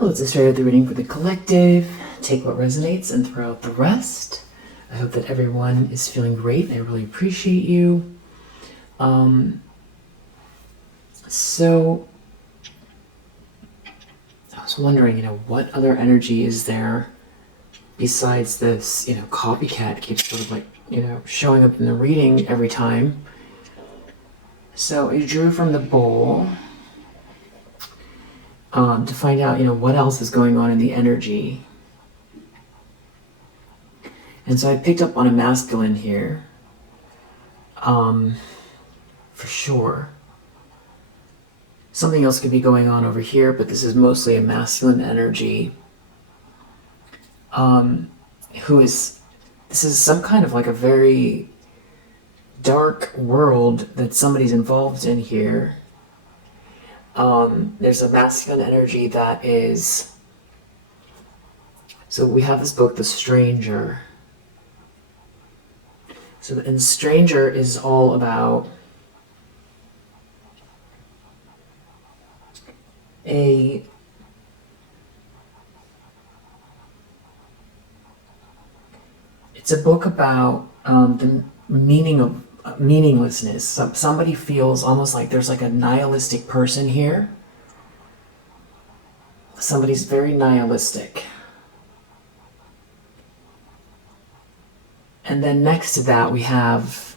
Let's just start out the reading for the collective. Take what resonates and throw out the rest. I hope that everyone is feeling great. I really appreciate you. So I was wondering, what other energy is there besides this, copycat keeps sort of like, showing up in the reading every time. So I drew from the bowl to find out, what else is going on in the energy. And so I picked up on a masculine here, for sure. Something else could be going on over here, but this is mostly a masculine energy. This is some kind of like a very dark world that somebody's involved in here. There's a masculine energy that is, so we have this book, The Stranger. So, and The Stranger is all about it's a book about the meaning of meaninglessness. Somebody feels almost like there's like a nihilistic person here. Somebody's very nihilistic. And then next to that we have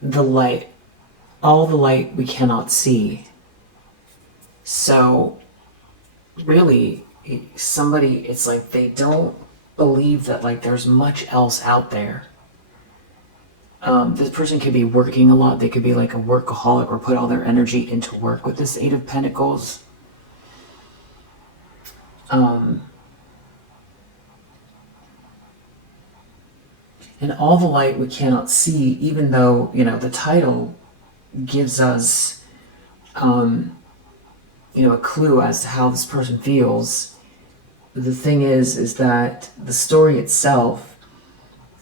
the light. All the light we cannot see. So really, somebody, it's like they don't believe that like there's much else out there. This person could be working a lot. They could be like a workaholic or put all their energy into work with this Eight of Pentacles. And all the light we cannot see, even though, the title gives us, a clue as to how this person feels. The thing is that the story itself,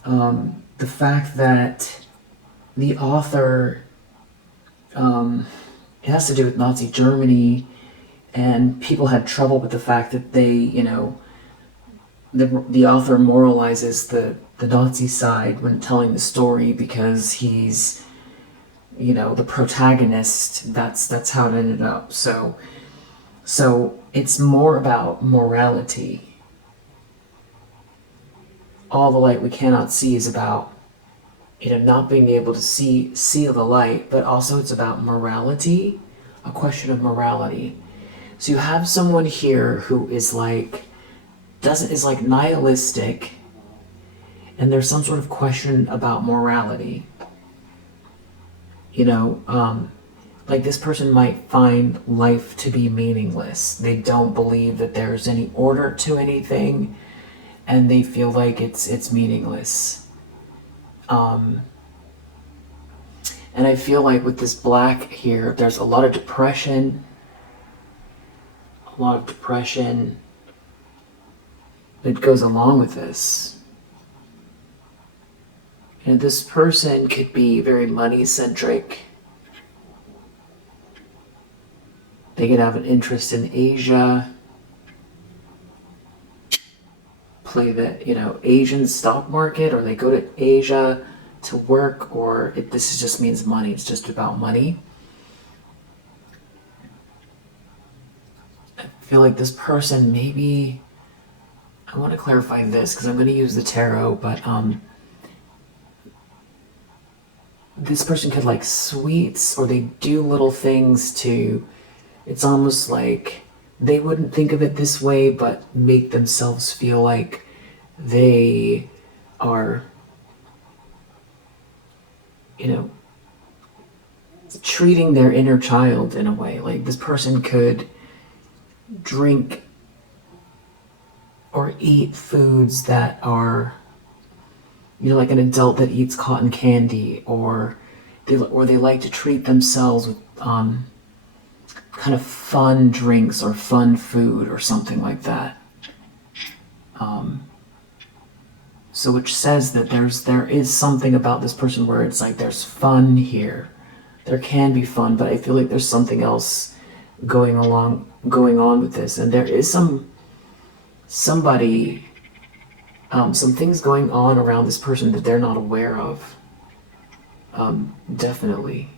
the fact that the author, it has to do with Nazi Germany, and people had trouble with the fact that they, the author moralizes the Nazi side when telling the story because he's, the protagonist. That's how it ended up. So it's more about morality. All the light we cannot see is about, not being able to see the light, but also it's about morality, a question of morality. So you have someone here who is like, is like nihilistic, and there's some sort of question about morality. Like this person might find life to be meaningless. They don't believe that there's any order to anything, and they feel like it's meaningless. And I feel like with this black here, there's a lot of depression. That goes along with this. And this person could be very money-centric. They could have an interest in Asia. Play the, Asian stock market, or they go to Asia to work, or this just means money. It's just about money. I feel like this person maybe, I want to clarify this because I'm going to use the tarot, but this person could like sweets, or they do little things to, it's almost like they wouldn't think of it this way, but make themselves feel like they are, treating their inner child in a way. Like this person could drink or eat foods that are, like an adult that eats cotton candy, or they like to treat themselves with kind of fun drinks or fun food or something like that. So which says that there is something about this person where it's like there's fun here. There can be fun, but I feel like there's something else going on with this, and there is somebody, some things going on around this person that they're not aware of. Definitely.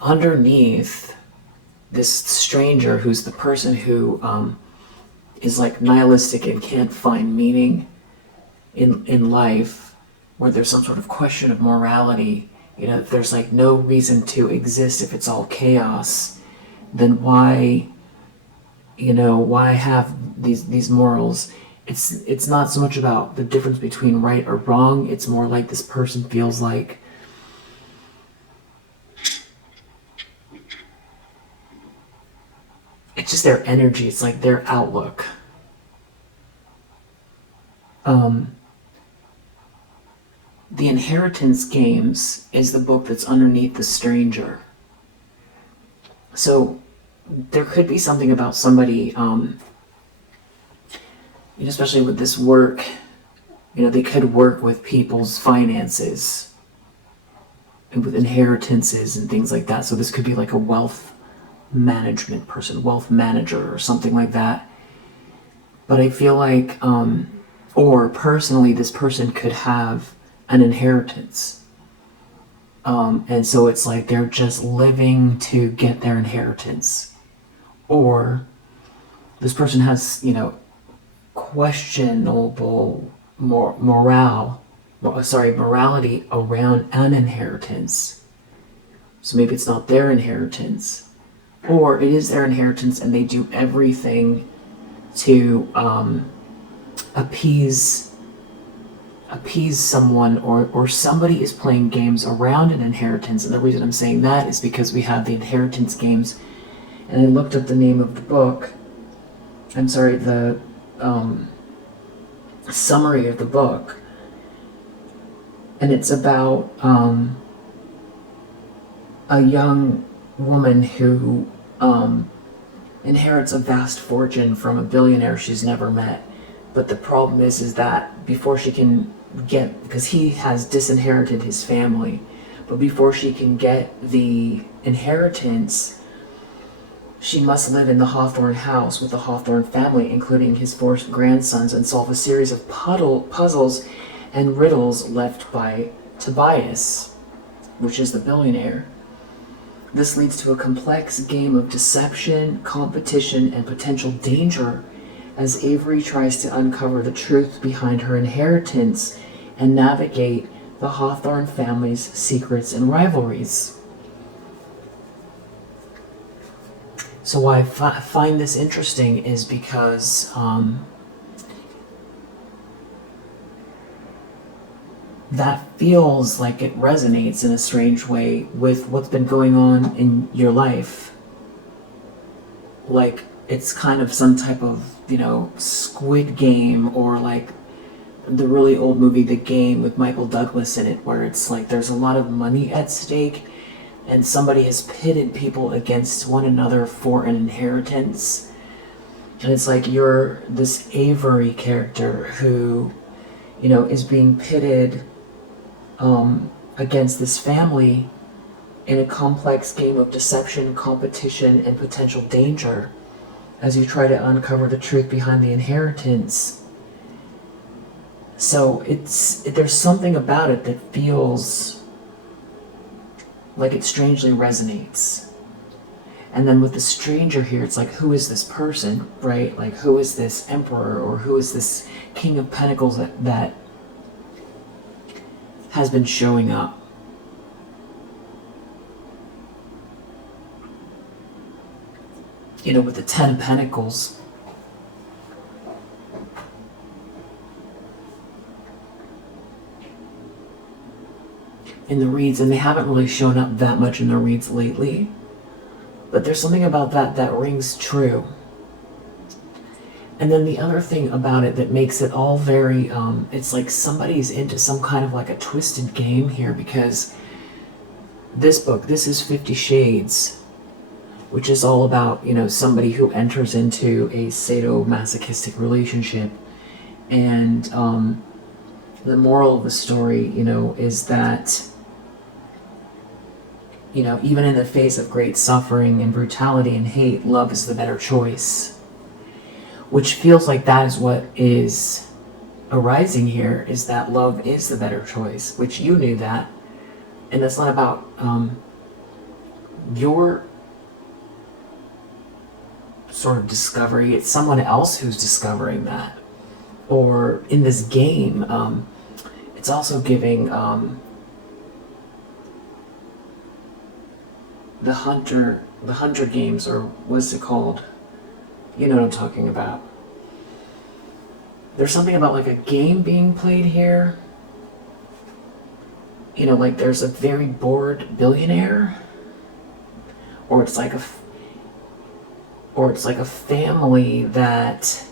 Underneath this stranger, who's the person who is like nihilistic and can't find meaning in life, where there's some sort of question of morality. If there's like no reason to exist, if it's all chaos, then why have these morals? It's not so much about the difference between right or wrong. It's more like this person feels like it's just their energy. It's like their outlook. The Inheritance Games is the book that's underneath the stranger. So there could be something about somebody, especially with this work, they could work with people's finances and with inheritances and things like that. So this could be like a wealth management person, wealth manager or something like that. But I feel like, or personally, this person could have an inheritance. And so it's like they're just living to get their inheritance. Or this person has, questionable morality around an inheritance. So maybe it's not their inheritance. Or it is their inheritance and they do everything to appease someone, or somebody is playing games around an inheritance. And the reason I'm saying that is because we have the Inheritance Games, and I looked up the name of the book. I'm sorry, the summary of the book, and it's about a young woman who inherits a vast fortune from a billionaire she's never met. But the problem is that before she can get, because he has disinherited his family, but before she can get the inheritance, she must live in the Hawthorne house with the Hawthorne family, including his 4 grandsons, and solve a series of puzzles and riddles left by Tobias, which is the billionaire. This leads to a complex game of deception, competition, and potential danger as Avery tries to uncover the truth behind her inheritance and navigate the Hawthorne family's secrets and rivalries. So why I find this interesting is because that feels like it resonates in a strange way with what's been going on in your life. Like it's kind of some type of, Squid Game, or like the really old movie The Game with Michael Douglas in it, where it's like there's a lot of money at stake and somebody has pitted people against one another for an inheritance. And it's like you're this Avery character who, is being pitted against this family in a complex game of deception, competition, and potential danger as you try to uncover the truth behind the inheritance. So there's something about it that feels like it strangely resonates. And then with the stranger here, it's like, who is this person, right? Like, who is this emperor, or who is this king of pentacles that has been showing up? With the 10 of Pentacles, in the reads, and they haven't really shown up that much in the reads lately, but there's something about that rings true. And then the other thing about it that makes it all very, it's like somebody's into some kind of like a twisted game here, because this book, this is 50 Shades, which is all about, somebody who enters into a sadomasochistic relationship. And the moral of the story, is that even in the face of great suffering and brutality and hate, love is the better choice. Which feels like that is what is arising here, is that love is the better choice, which you knew that. And that's not about your sort of discovery. It's someone else who's discovering that. Or in this game, it's also giving the Hunger Games, or what's it called? You know what I'm talking about. There's something about like a game being played here. Like there's a very bored billionaire, or it's like a family that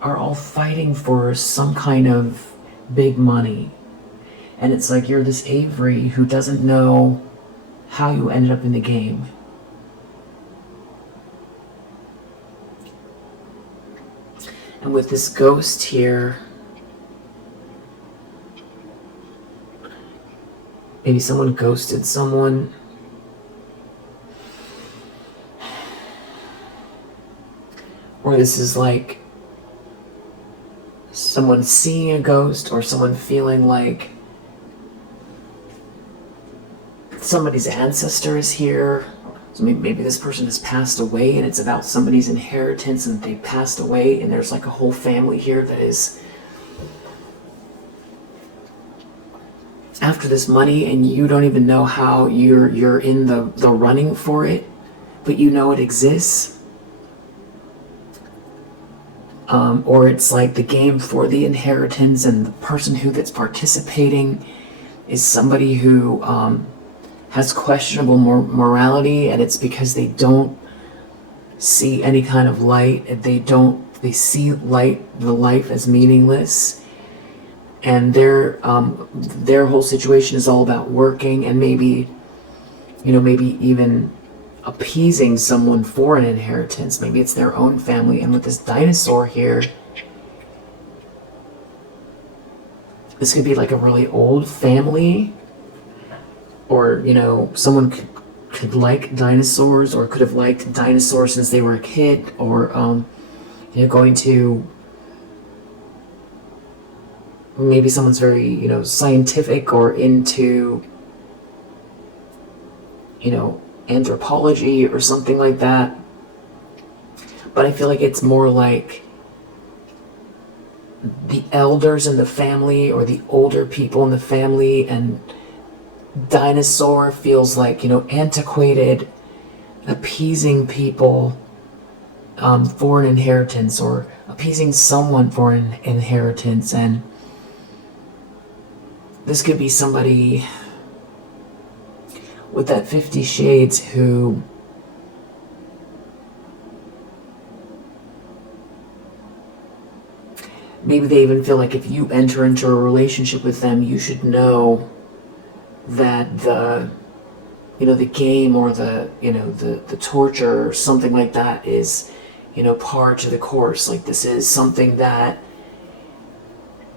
are all fighting for some kind of big money. And it's like you're this Avery who doesn't know how you ended up in the game. And with this ghost here, maybe someone ghosted someone. Or this is like someone seeing a ghost, or someone feeling like somebody's ancestor is here. So maybe this person has passed away, and it's about somebody's inheritance, and they passed away, and there's like a whole family here that is after this money, and you don't even know how you're in the running for it, but you know it exists. Or it's like the game for the inheritance, and the person that's participating is somebody who has questionable morality, and it's because they don't see any kind of light. They see the life as meaningless, and their whole situation is all about working, and maybe even appeasing someone for an inheritance. Maybe it's their own family. And with this dinosaur here, this could be like a really old family, or someone could like dinosaurs, or could have liked dinosaurs since they were a kid, or going to, maybe someone's very scientific or into anthropology or something like that. But I feel like it's more like the elders in the family, or the older people in the family, and dinosaur feels like antiquated, appeasing people for an inheritance, or appeasing someone for an inheritance. And this could be somebody with that 50 Shades who maybe they even feel like if you enter into a relationship with them, you should know that the game, or the torture, or something like that is par to the course. Like this is something that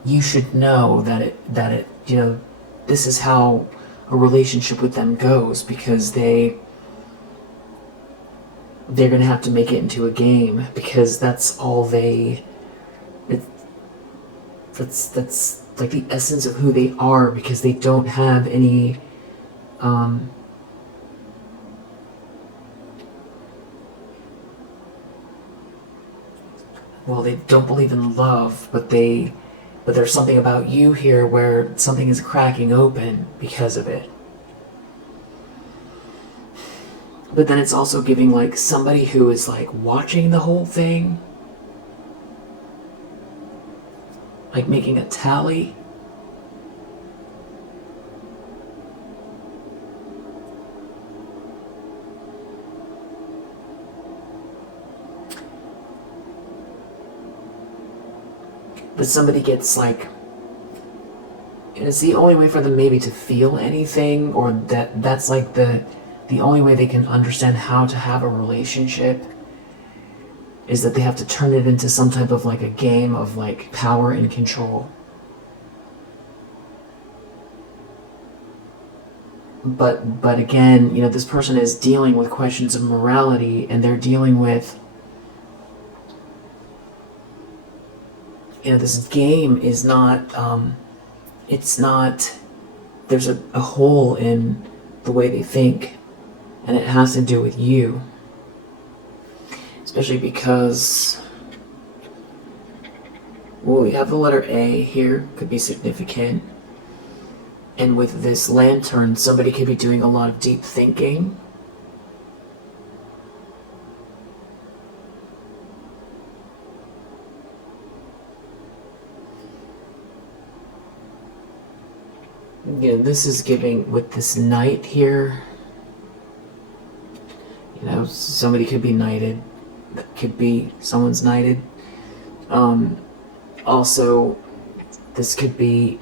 you should know, that it this is how a relationship with them goes, because they're gonna have to make it into a game, because that's all that's like the essence of who they are, because they don't have any they don't believe in love, but there's something about you here where something is cracking open because of it. But then it's also giving like somebody who is like watching the whole thing, like making a tally. But somebody gets like, and it's the only way for them maybe to feel anything, or that's like the only way they can understand how to have a relationship, is that they have to turn it into some type of like a game of like power and control. but again, you know, this person is dealing with questions of morality, and they're dealing with, you know, this game is not, it's not, there's a hole in the way they think, and it has to do with you. Especially because, well, we have the letter A here, could be significant. And with this lantern, somebody could be doing a lot of deep thinking. You know, this is giving, with this knight here, you know, somebody could be knighted. That could be someone's knighted. Also, this could be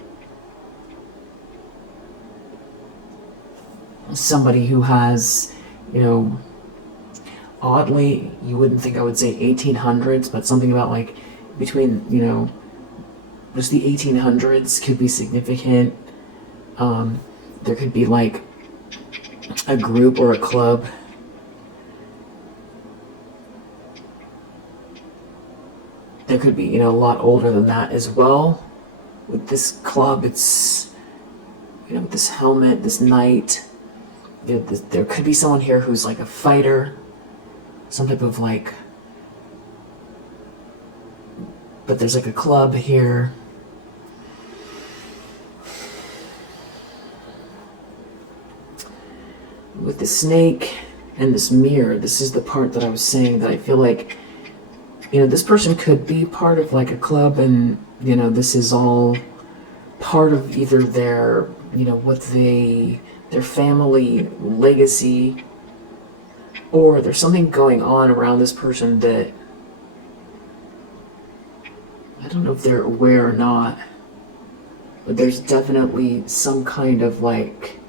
somebody who has, you know, oddly, you wouldn't think I would say 1800s, but something about like between, you know, just the 1800s could be significant. There could be like a group or a club. There could be, you know, a lot older than that as well. With this club, it's, you know, with this helmet, this knight, you know, there could be someone here who's like a fighter, some type of like, but there's like a club here. With the snake and this mirror, this is the part that I was saying that I feel like, you know, this person could be part of like a club, and, you know, this is all part of either their, you know, what their family legacy, or there's something going on around this person that I don't know if they're aware or not, but there's definitely some kind of like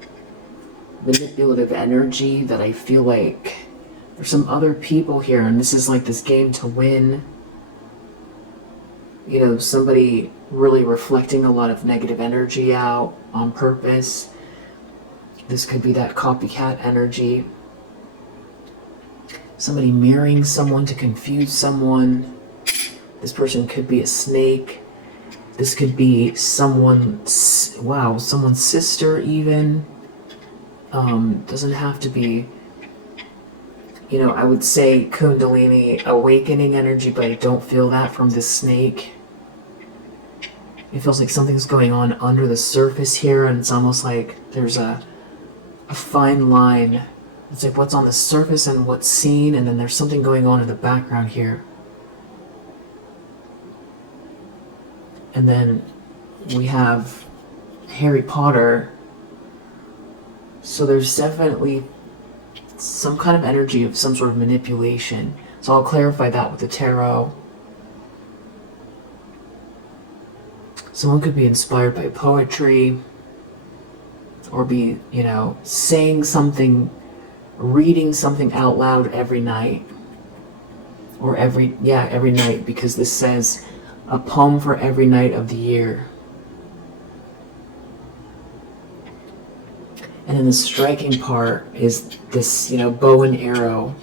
manipulative energy that I feel like there's some other people here, and this is like this game to win. You know, somebody really reflecting a lot of negative energy out on purpose. This could be that copycat energy. Somebody mirroring someone to confuse someone. This person could be a snake. This could be someone's, wow, someone's sister even. Doesn't have to be, you know, I would say Kundalini awakening energy, but I don't feel that from this snake. It feels like something's going on under the surface here, and it's almost like there's a fine line. It's like what's on the surface and what's seen, and then there's something going on in the background here. And then we have Harry Potter. So there's definitely some kind of energy of some sort of manipulation. So I'll clarify that with the tarot. Someone could be inspired by poetry, or be, you know, saying something, reading something out loud every night. Or every night, because this says a poem for every night of the year. And then the striking part is this, you know, bow and arrow,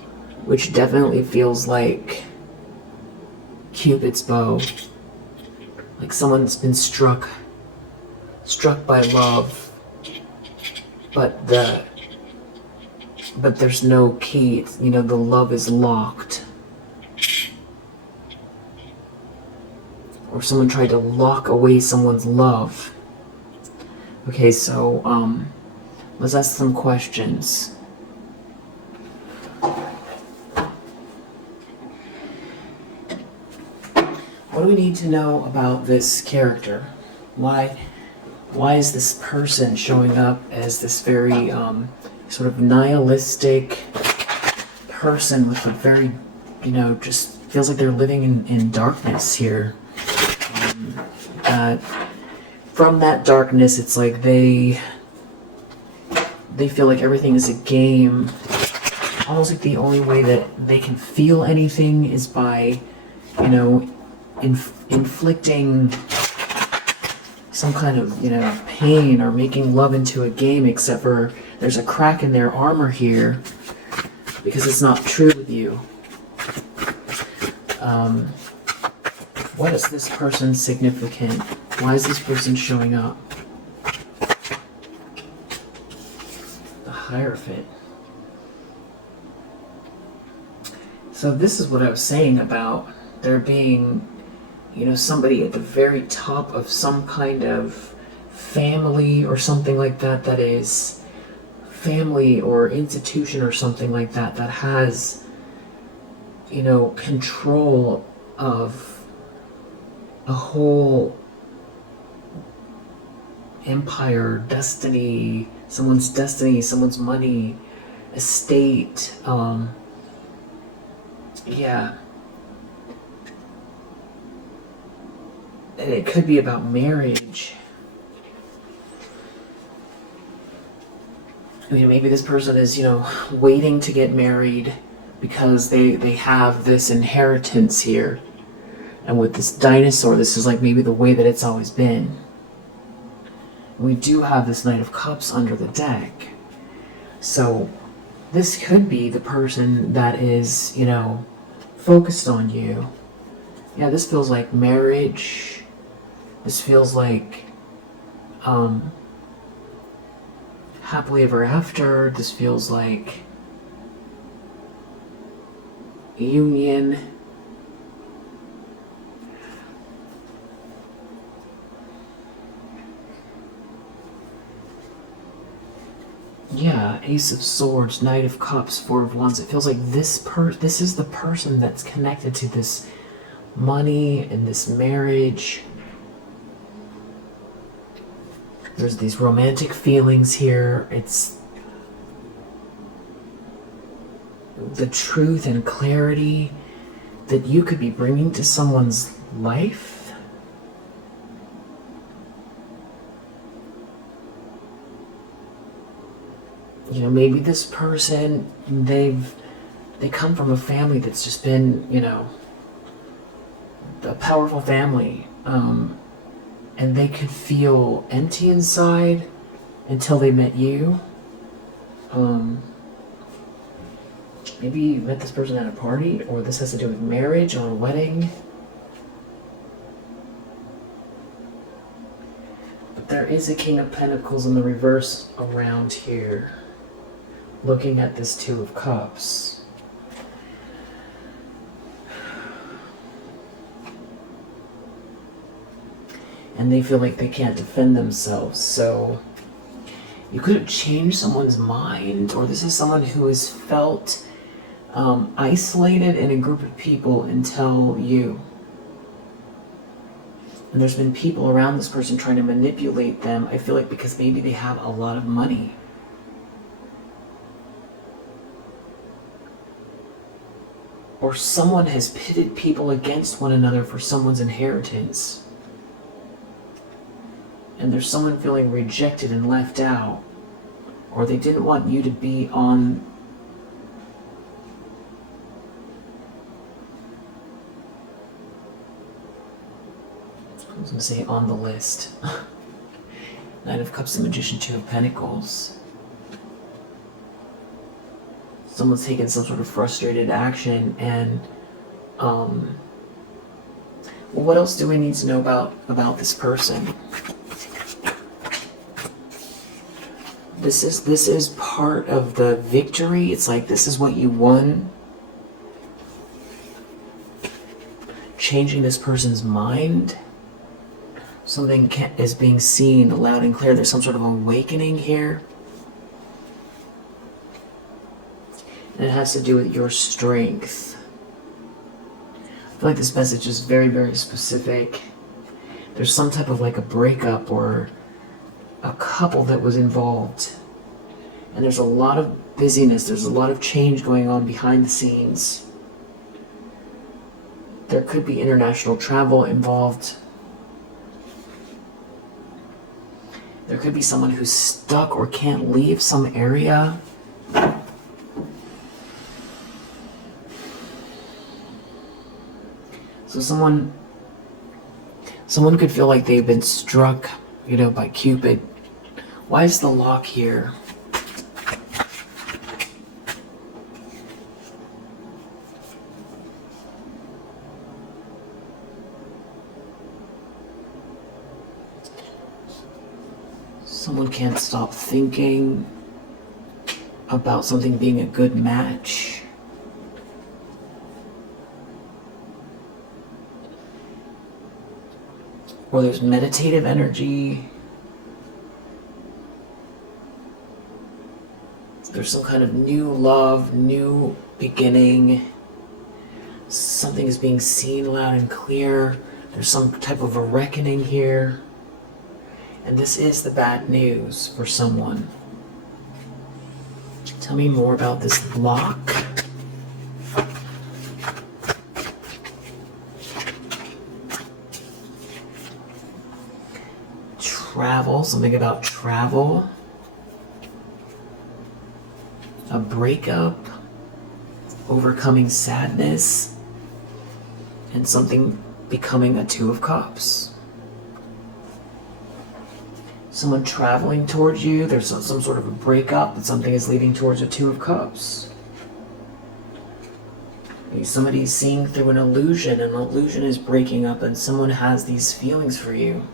which definitely feels like Cupid's bow. Like someone's been struck by love, but there's no key. It's, you know, the love is locked. Or someone tried to lock away someone's love. Okay, so let's ask some questions. What do we need to know about this character? Why is this person showing up as this very sort of nihilistic person with a very, you know, just feels like they're living in darkness here. From that darkness, it's like they feel like everything is a game. Almost like the only way that they can feel anything is by, you know, inflicting some kind of, you know, pain, or making love into a game, except for There's a crack in their armor here because it's not true with you. What is this person significant? Why is this person showing up? The Hierophant. So this is what I was saying about there being, you know, somebody at the very top of some kind of family or something like that, that is family or institution or something like that, that has, you know, control of a whole empire, destiny, someone's money, estate, yeah. And it could be about marriage. I mean, maybe this person is, you know, waiting to get married because they have this inheritance here. And with this dinosaur, this is like maybe the way that it's always been. We do have this Knight of Cups under the deck. So this could be the person that is, you know, focused on you. Yeah, this feels like marriage. This feels like happily ever after. This feels like union. Yeah, Ace of Swords, Knight of Cups, Four of Wands. It feels like this is the person that's connected to this money and this marriage. There's these romantic feelings here. It's the truth and clarity that you could be bringing to someone's life. You know, maybe this person, they come from a family that's just been, you know, a powerful family, and they could feel empty inside until they met you. Maybe you met this person at a party, or this has to do with marriage or a wedding. But there is a King of Pentacles in the reverse around here, looking at this Two of Cups. And they feel like they can't defend themselves. So you could have changed someone's mind, or this is someone who has felt isolated in a group of people until you. And there's been people around this person trying to manipulate them, I feel like, because maybe they have a lot of money. Or someone has pitted people against one another for someone's inheritance. And there's someone feeling rejected and left out. Or they didn't want you to be on I was going to say on the list. Knight of Cups, the Magician, Two of Pentacles. Someone's taken some sort of frustrated action, and well, what else do we need to know about this person? This is part of the victory. It's like this is what you won. Changing this person's mind. Something is being seen loud and clear. There's some sort of awakening here. And it has to do with your strength. I feel like this message is very, very specific. There's some type of like a breakup or a couple that was involved. And there's a lot of busyness. There's a lot of change going on behind the scenes. There could be international travel involved. There could be someone who's stuck or can't leave some area. So someone could feel like they've been struck, you know, by Cupid. Why is the lock here? Someone can't stop thinking about something being a good match. Or there's meditative energy. There's some kind of new love, new beginning. Something is being seen loud and clear. There's some type of a reckoning here. And this is the bad news for someone. Tell me more about this block. Travel, something about travel. A breakup, overcoming sadness, and something becoming a Two of Cups. Someone traveling towards you, there's some sort of a breakup, and something is leading towards a Two of Cups. Somebody's seeing through an illusion is breaking up, and someone has these feelings for you.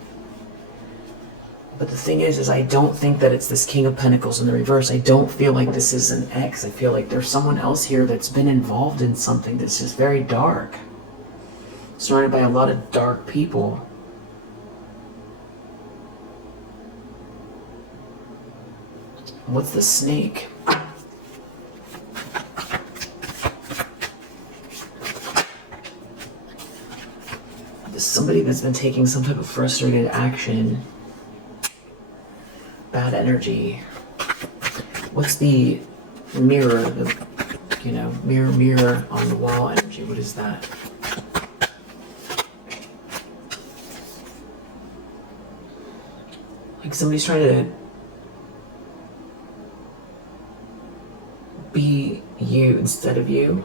But the thing is I don't think that it's this King of Pentacles in the reverse. I don't feel like this is an ex. I feel like there's someone else here that's been involved in something that's just very dark. Surrounded by a lot of dark people. What's the snake? There's somebody that's been taking some type of frustrated action. Bad energy. What's the mirror? Mirror on the wall energy. What is that? Like somebody's trying to be you instead of you.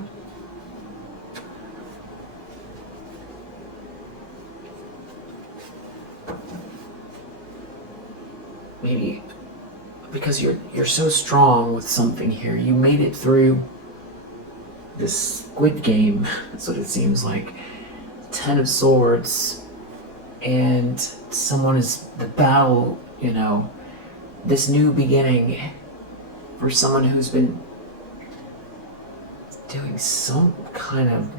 Maybe because you're so strong with something here. You made it through this Squid Game. That's what it seems like. 10 of Swords, and someone is the battle. This new beginning for someone who's been doing some kind of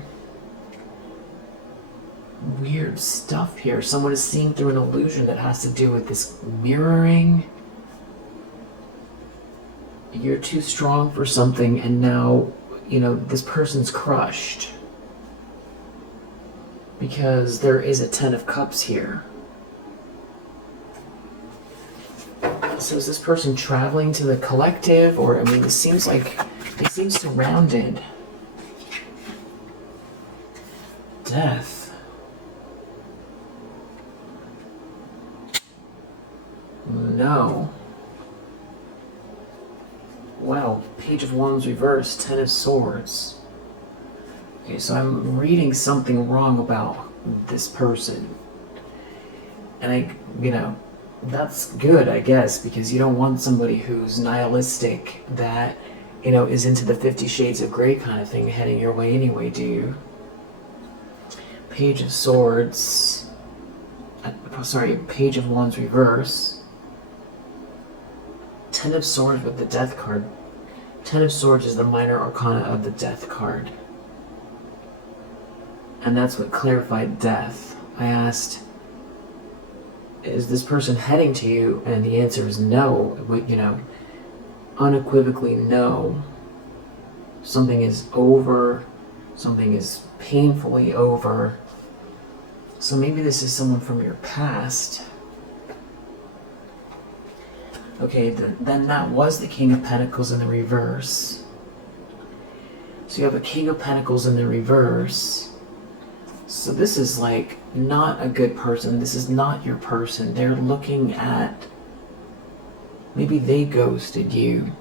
weird stuff here. Someone is seeing through an illusion that has to do with this mirroring. You're too strong for something, and now, this person's crushed. Because there is a 10 of Cups here. So is this person traveling to the collective? Or, this seems like they seem surrounded. Death. No. Wow, Page of Wands reversed, 10 of Swords. Okay, so I'm reading something wrong about this person. And that's good, I guess, because you don't want somebody who's nihilistic, that, is into the 50 Shades of Grey kind of thing heading your way anyway, do you? Page of Swords. Page of Wands reverse. 10 of Swords with the Death card. 10 of Swords is the minor arcana of the Death card. And that's what clarified death. I asked, is this person heading to you? And the answer is no. Unequivocally no. Something is over. Something is painfully over. So maybe this is someone from your past. Okay, then that was the King of Pentacles in the reverse. So you have a King of Pentacles in the reverse. So this is like not a good person. This is not your person. They're looking at, maybe they ghosted you.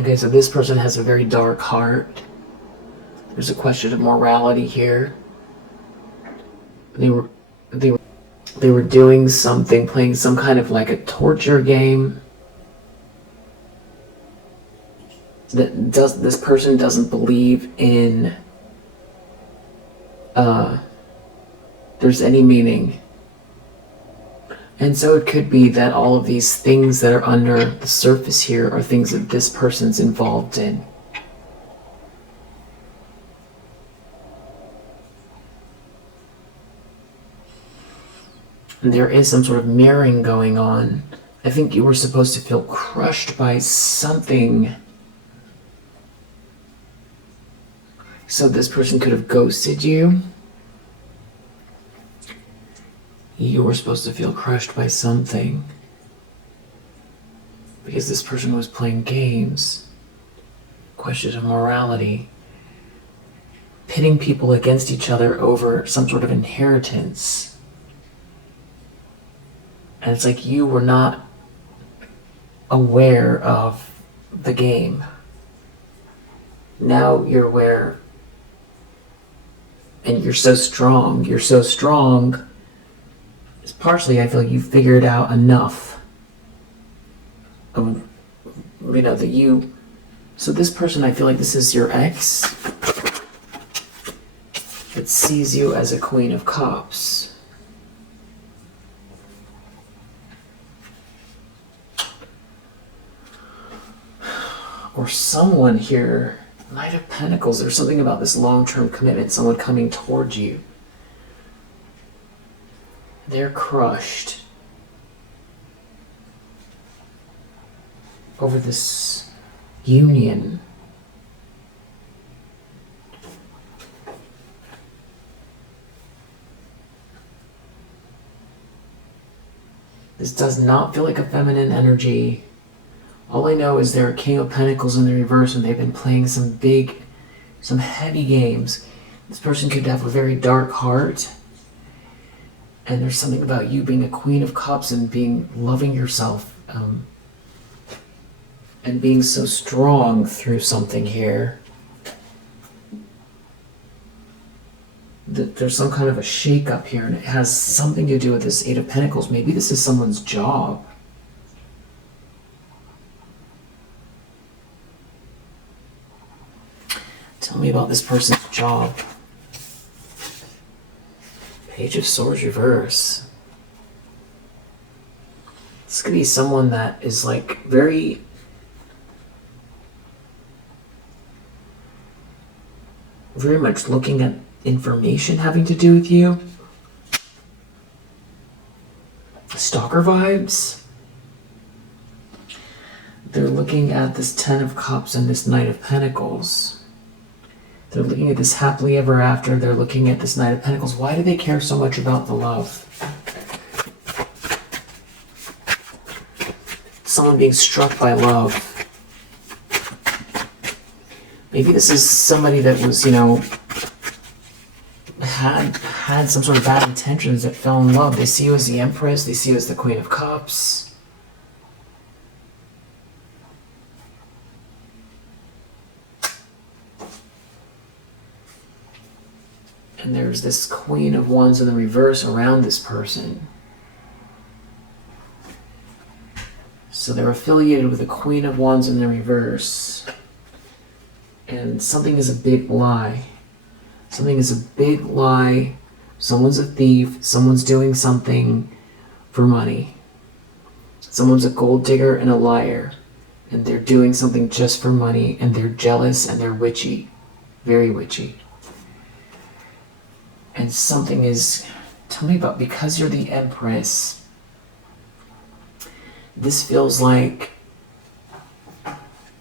Okay, so this person has a very dark heart. There's a question of morality here. They were doing something, playing some kind of like a torture game. This person doesn't believe in there's any meaning. And so it could be that all of these things that are under the surface here are things that this person's involved in. And there is some sort of mirroring going on. I think you were supposed to feel crushed by something. So this person could have ghosted you. You were supposed to feel crushed by something. Because this person was playing games. Questions of morality. Pitting people against each other over some sort of inheritance. And it's like you were not aware of the game. Now you're aware. And you're so strong. You're so strong. It's partially, I feel like you figured out enough. That you... So this person, I feel like this is your ex. That sees you as a Queen of Cups. Or someone here, Knight of Pentacles, there's something about this long-term commitment, someone coming towards you. They're crushed over this union. This does not feel like a feminine energy. All I know is they're King of Pentacles in the reverse, and they've been playing some heavy games. This person could have a very dark heart. And there's something about you being a Queen of Cups and loving yourself, and being so strong through something here. There's some kind of a shake-up here, and it has something to do with this Eight of Pentacles. Maybe this is someone's job. Tell me about this person's job. Page of Swords reverse. This could be someone that is like very much looking at information having to do with you. Stalker vibes. They're looking at this Ten of Cups and this Knight of Pentacles. They're looking at this happily ever after. They're looking at this Knight of Pentacles. Why do they care so much about the love? Someone being struck by love. Maybe this is somebody that was, had some sort of bad intentions, that fell in love. They see you as the Empress. They see you as the Queen of Cups. And there's this Queen of Wands in the reverse around this person. So they're affiliated with the Queen of Wands in the reverse. And something is a big lie. Something is a big lie. Someone's a thief. Someone's doing something for money. Someone's a gold digger and a liar. And they're doing something just for money. And they're jealous and they're witchy. Very witchy. And something is... Tell me about... Because you're the Empress... This feels like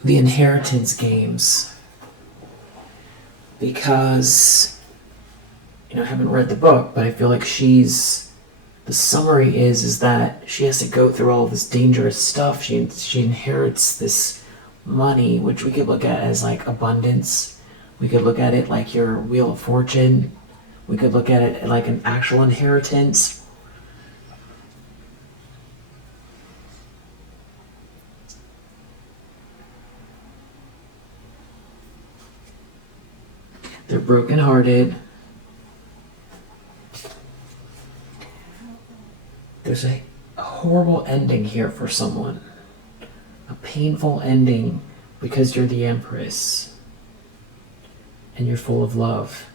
the inheritance games. Because, I haven't read the book, but I feel like the summary is that she has to go through all of this dangerous stuff. She inherits this money, which we could look at as like abundance. We could look at it like your Wheel of Fortune. We could look at it like an actual inheritance. They're brokenhearted. There's a horrible ending here for someone. A painful ending because you're the Empress. And you're full of love.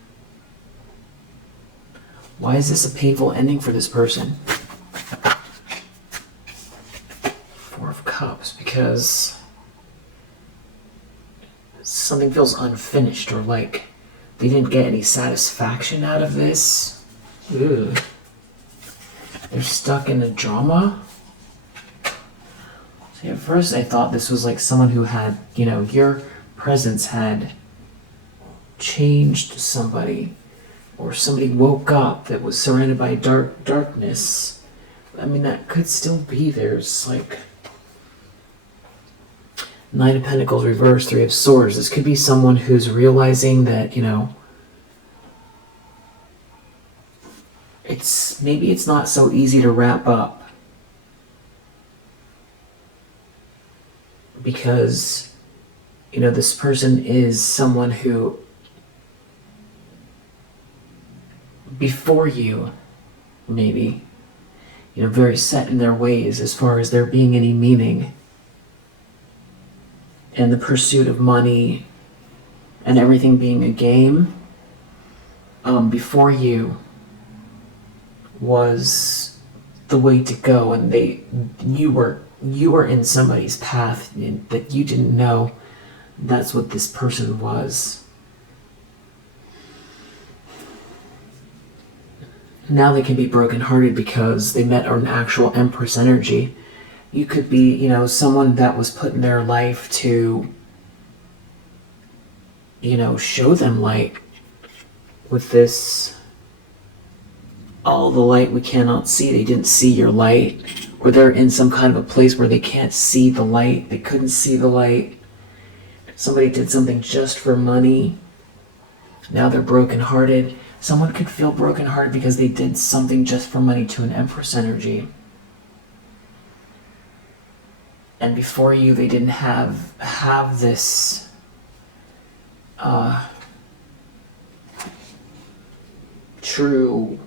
Why is this a painful ending for this person? Four of Cups, because something feels unfinished, or like they didn't get any satisfaction out of this. Ugh. They're stuck in a drama. See, at first I thought this was like someone who had, you know, your presence had changed somebody, or somebody woke up that was surrounded by darkness. I mean, that could still be. There's like Nine of Pentacles reversed, Three of Swords. This could be someone who's realizing that, you know, maybe it's not so easy to wrap up, because, you know, this person is someone who, before you, maybe, you know, very set in their ways as far as there being any meaning, and the pursuit of money and everything being a game. Before you was the way to go, and you were in somebody's path that you didn't know that's what this person was. Now they can be brokenhearted because they met an actual Empress energy. You could be, you know, someone that was put in their life to, you know, show them light with this, all the light we cannot see. They didn't see your light, or they're in some kind of a place where they can't see the light. They couldn't see the light. Somebody did something just for money. Now they're brokenhearted. Someone could feel brokenhearted because they did something just for money to an Empress energy. And before you, they didn't have this true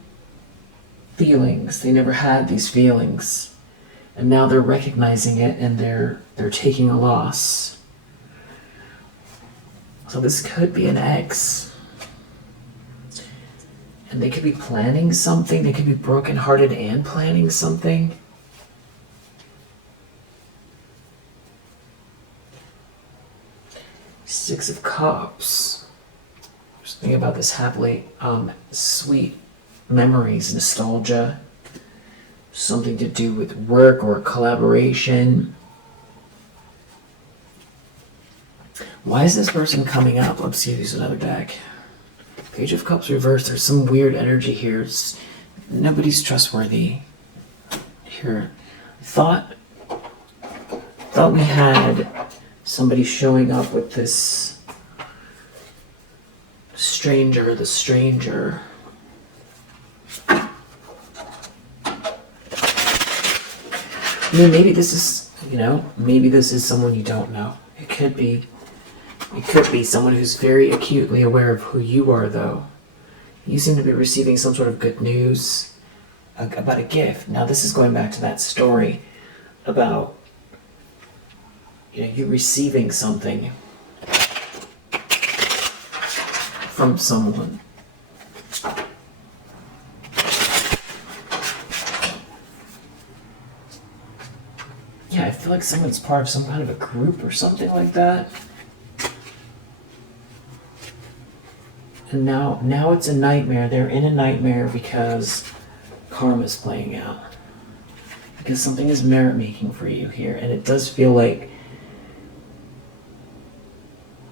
feelings. They never had these feelings. And now they're recognizing it, and they're taking a loss. So this could be an ex. And they could be planning something. They could be brokenhearted and planning something. Six of Cups. Just thinking about this happily. Sweet memories, nostalgia. Something to do with work or collaboration. Why is this person coming up? Let's use another deck. Page of Cups reversed. There's some weird energy here. Nobody's trustworthy here. Thought we had somebody showing up with this stranger, the stranger. I mean, maybe this is, you know, maybe this is someone you don't know. It could be someone who's very acutely aware of who you are, though. You seem to be receiving some sort of good news about a gift. Now, this is going back to that story about, you know, you receiving something from someone. Yeah, I feel like someone's part of some kind of a group or something like that. And now it's a nightmare. They're in a nightmare because karma's playing out. Because something is merit making for you here. And it does feel like,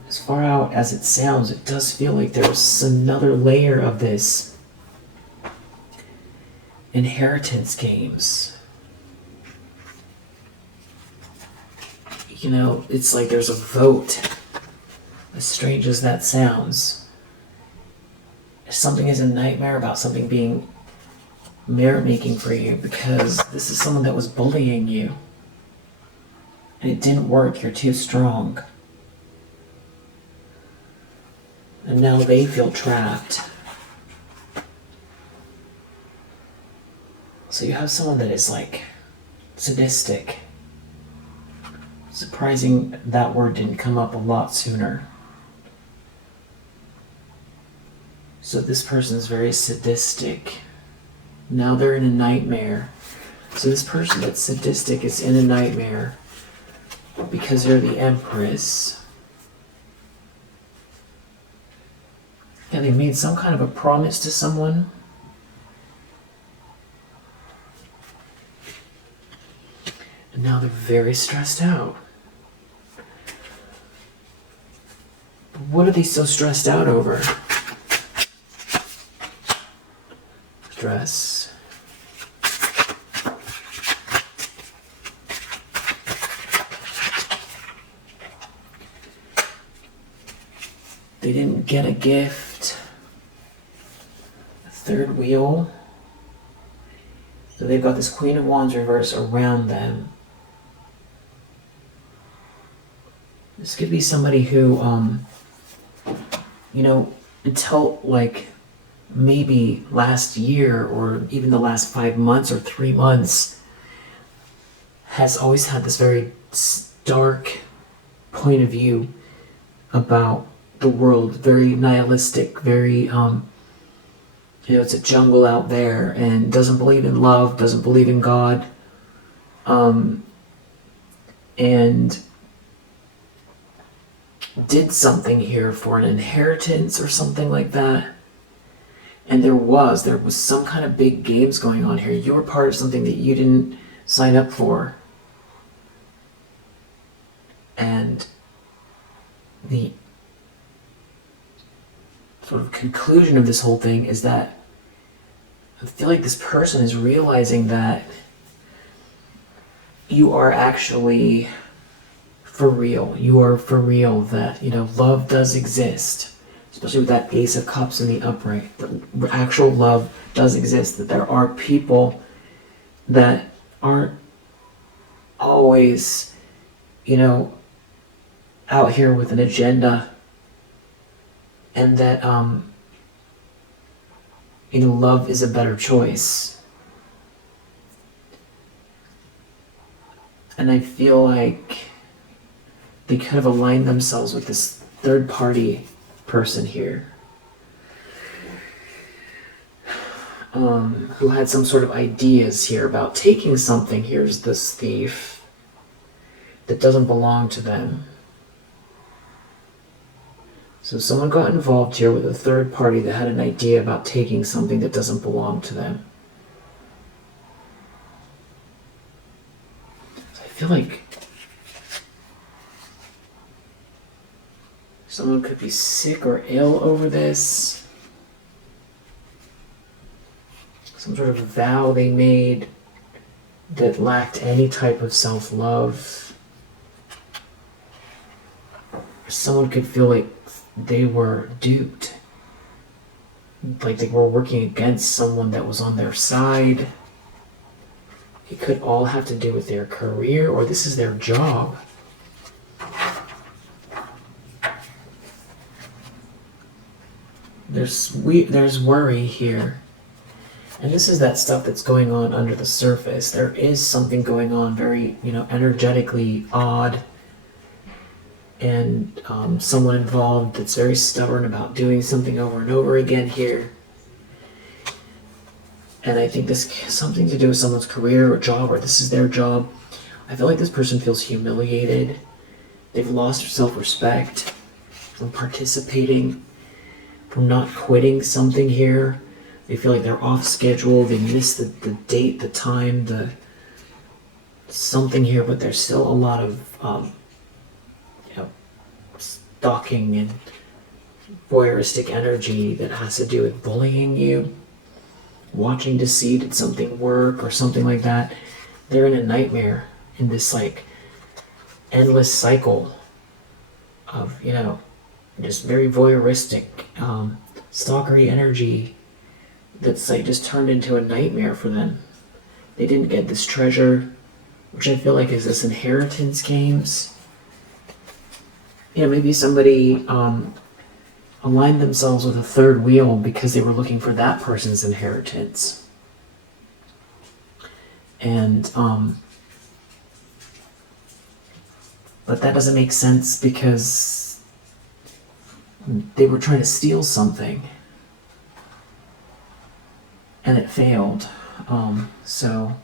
as far out as it sounds, it does feel like there's another layer of this inheritance games. You know, it's like there's a vote. As strange as that sounds. Something is a nightmare about something being merit making for you, because this is someone that was bullying you. And it didn't work. You're too strong. And now they feel trapped. So you have someone that is like sadistic. Surprising that word didn't come up a lot sooner. So this person is very sadistic. Now they're in a nightmare. So this person that's sadistic is in a nightmare because they're the Empress. And they made some kind of a promise to someone. And now they're very stressed out. What are they so stressed out over? Stress. They didn't get a gift. A third wheel. So they've got this Queen of Wands reverse around them. This could be somebody who, until like maybe last year or even the last 5 months or 3 months, has always had this very dark point of view about the world, very nihilistic, very, it's a jungle out there, and doesn't believe in love, doesn't believe in God, and did something here for an inheritance or something like that. And there was some kind of big games going on here. You were part of something that you didn't sign up for. And the sort of conclusion of this whole thing is that I feel like this person is realizing that you are actually for real. You are for real, that, love does exist. Especially with that Ace of Cups in the upright. The actual love does exist. That there are people that aren't always, out here with an agenda. And that, love is a better choice. And I feel like they kind of align themselves with this third party person here, who had some sort of ideas here about taking something. Here's this thief that doesn't belong to them. So someone got involved here with a third party that had an idea about taking something that doesn't belong to them. So I feel like someone could be sick or ill over this. Some sort of vow they made that lacked any type of self-love. Someone could feel like they were duped. Like they were working against someone that was on their side. It could all have to do with their career, or this is their job. There's worry here. And this is that stuff that's going on under the surface. There is something going on very, energetically odd. And someone involved that's very stubborn about doing something over and over again here. And I think this has something to do with someone's career or job, or this is their job. I feel like this person feels humiliated. They've lost their self-respect from participating, from not quitting something here. They feel like they're off schedule. They miss the date, the time, the something here, but there's still a lot of stalking and voyeuristic energy that has to do with bullying you, watching to see did something work or something like that. They're in a nightmare in this like endless cycle of just very voyeuristic stalkery energy that's like just turned into a nightmare for them. They didn't get this treasure, which I feel like is this inheritance games. Maybe somebody aligned themselves with a third wheel because they were looking for that person's inheritance. And but that doesn't make sense because they were trying to steal something. and it failed. So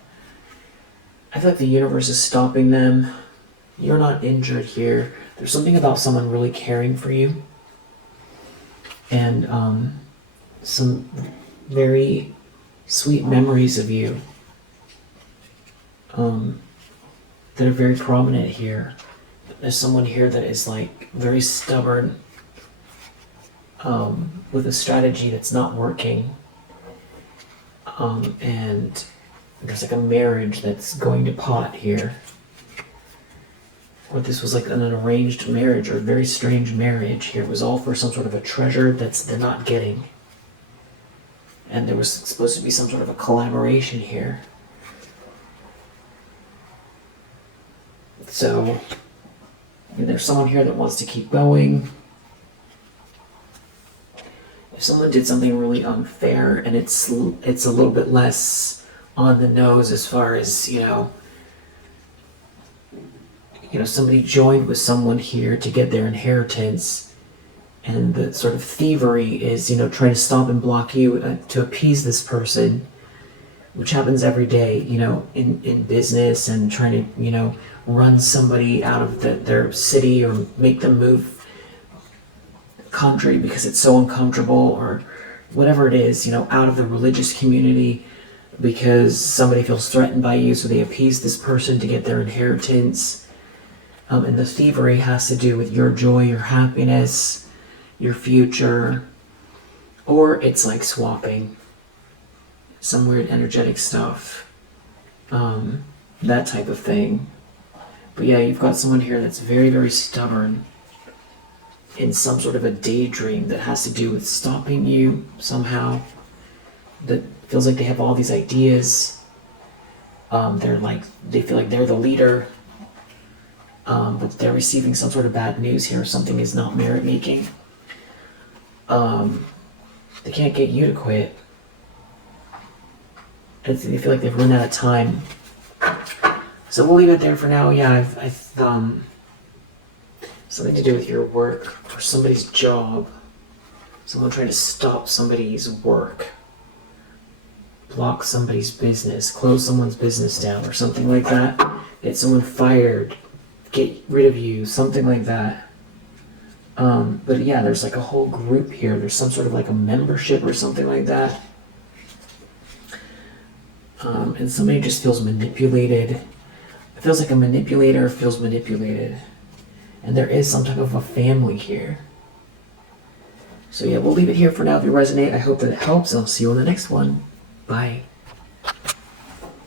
I feel like the universe is stopping them. You're not injured here. There's something about someone really caring for you, and some very sweet memories of you that are very prominent here. There's someone here that is like very stubborn with a strategy that's not working, and there's like a marriage that's going to pot here, or this was like an arranged marriage or a very strange marriage here. It was all for some sort of a treasure they're not getting, and there was supposed to be some sort of a collaboration here. So there's someone here that wants to keep going. If someone did something really unfair and it's a little bit less on the nose as far as, somebody joined with someone here to get their inheritance, and the sort of thievery is, trying to stop and block you to appease this person, which happens every day, in business, and trying to, run somebody out of their city or make them move country because it's so uncomfortable, or whatever it is, out of the religious community because somebody feels threatened by you, so they appease this person to get their inheritance. And the thievery has to do with your joy, your happiness, your future, or it's like swapping, some weird energetic stuff, that type of thing. But yeah, you've got someone here that's very, very stubborn in some sort of a daydream that has to do with stopping you somehow, that feels like they have all these ideas. They feel like they're the leader, but they're receiving some sort of bad news here. Something is not merit making. They can't get you to quit. They feel like they've run out of time. So we'll leave it there for now. Yeah, I've something to do with your work or somebody's job. Someone trying to stop somebody's work, block somebody's business, close someone's business down, or something like that. Get someone fired, get rid of you, something like that. But yeah, there's like a whole group here. There's some sort of like a membership or something like that. And somebody just feels manipulated. It feels like a manipulator feels manipulated. And there is some type of a family here. So yeah, we'll leave it here for now. If you resonate, I hope that it helps. I'll see you on the next one. Bye.